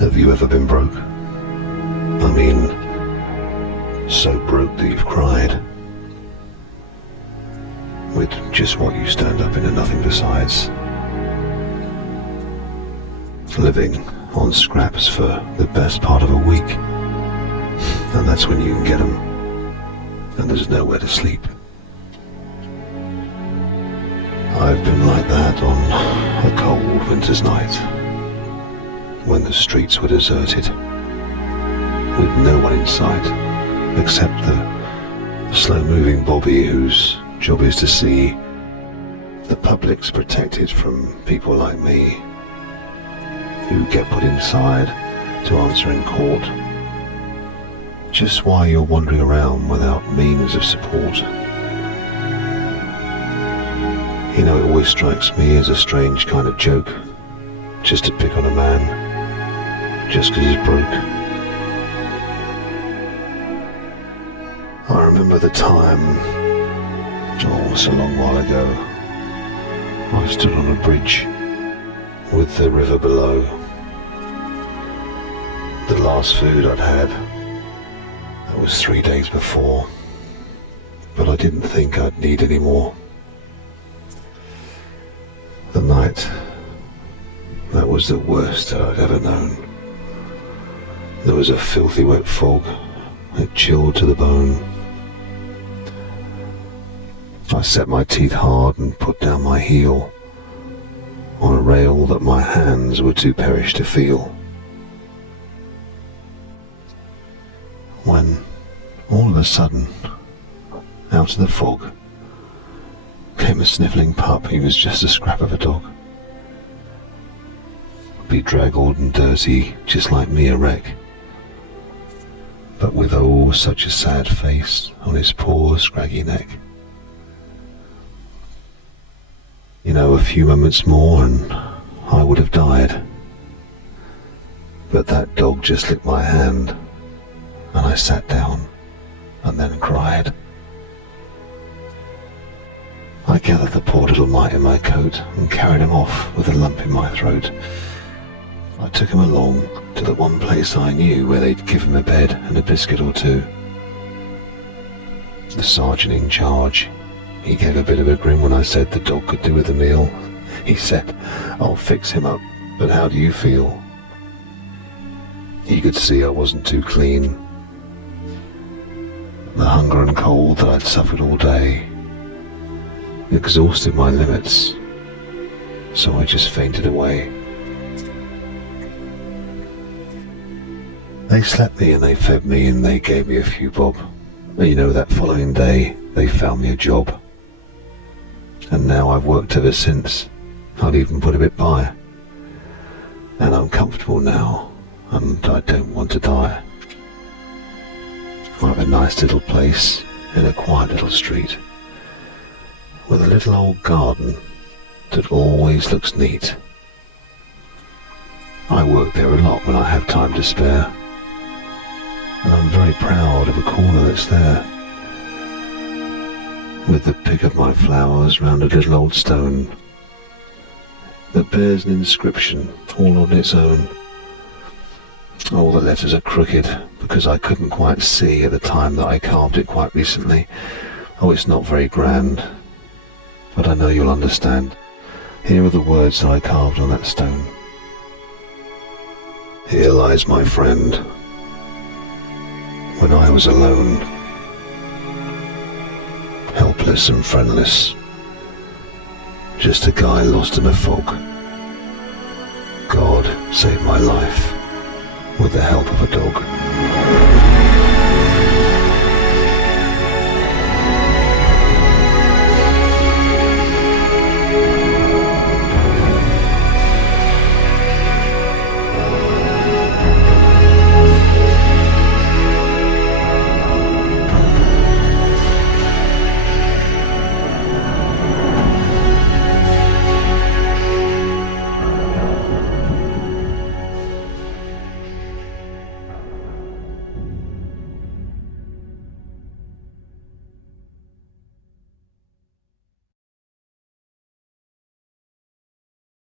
Have you ever been broke? I mean, so broke that you've cried. With just what you stand up in and nothing besides. Living on scraps for the best part of a week. And that's when you can get them. And there's nowhere to sleep. I've been like that on a cold winter's night, when the streets were deserted, with no one in sight, except the slow-moving Bobby whose job is to see the public's protected from people like me, who get put inside to answer in court, just while you're wandering around without means of support. You know, it always strikes me as a strange kind of joke, just to pick on a man, just 'cause he's broke. I remember the time, oh, so long while ago, I stood on a bridge with the river below. The last food I'd had, that was 3 days before, but I didn't think I'd need any more. The night, that was the worst that I'd ever known. There was a filthy wet fog, it chilled to the bone. I set my teeth hard and put down my heel on a rail that my hands were too perished to feel. When, all of a sudden, out of the fog, came a snivelling pup. He was just a scrap of a dog. Bedraggled and dirty, just like me, a wreck. But with, oh, such a sad face on his poor, scraggy neck. You know, a few moments more and I would have died. But that dog just licked my hand, and I sat down and then cried. I gathered the poor little mite in my coat and carried him off with a lump in my throat. I took him along to the one place I knew where they'd give him a bed and a biscuit or two. The sergeant in charge, he gave a bit of a grin when I said the dog could do with a meal. He said, "I'll fix him up, but how do you feel?" He could see I wasn't too clean. The hunger and cold that I'd suffered all day exhausted my limits, so I just fainted away. They slept me and they fed me and they gave me a few bob. And you know, that following day they found me a job. And now I've worked ever since. I'd even put a bit by. And I'm comfortable now, and I don't want to die. I have a nice little place in a quiet little street, with a little old garden that always looks neat. I work there a lot when I have time to spare, and I'm very proud of a corner that's there, with the pick of my flowers round a little old stone that bears an inscription all on its own. All the letters are crooked because I couldn't quite see at the time that I carved it quite recently. Oh, it's not very grand, but I know you'll understand. Here are the words that I carved on that stone. Here lies my friend, when I was alone, helpless and friendless, just a guy lost in a fog. God saved my life with the help of a dog.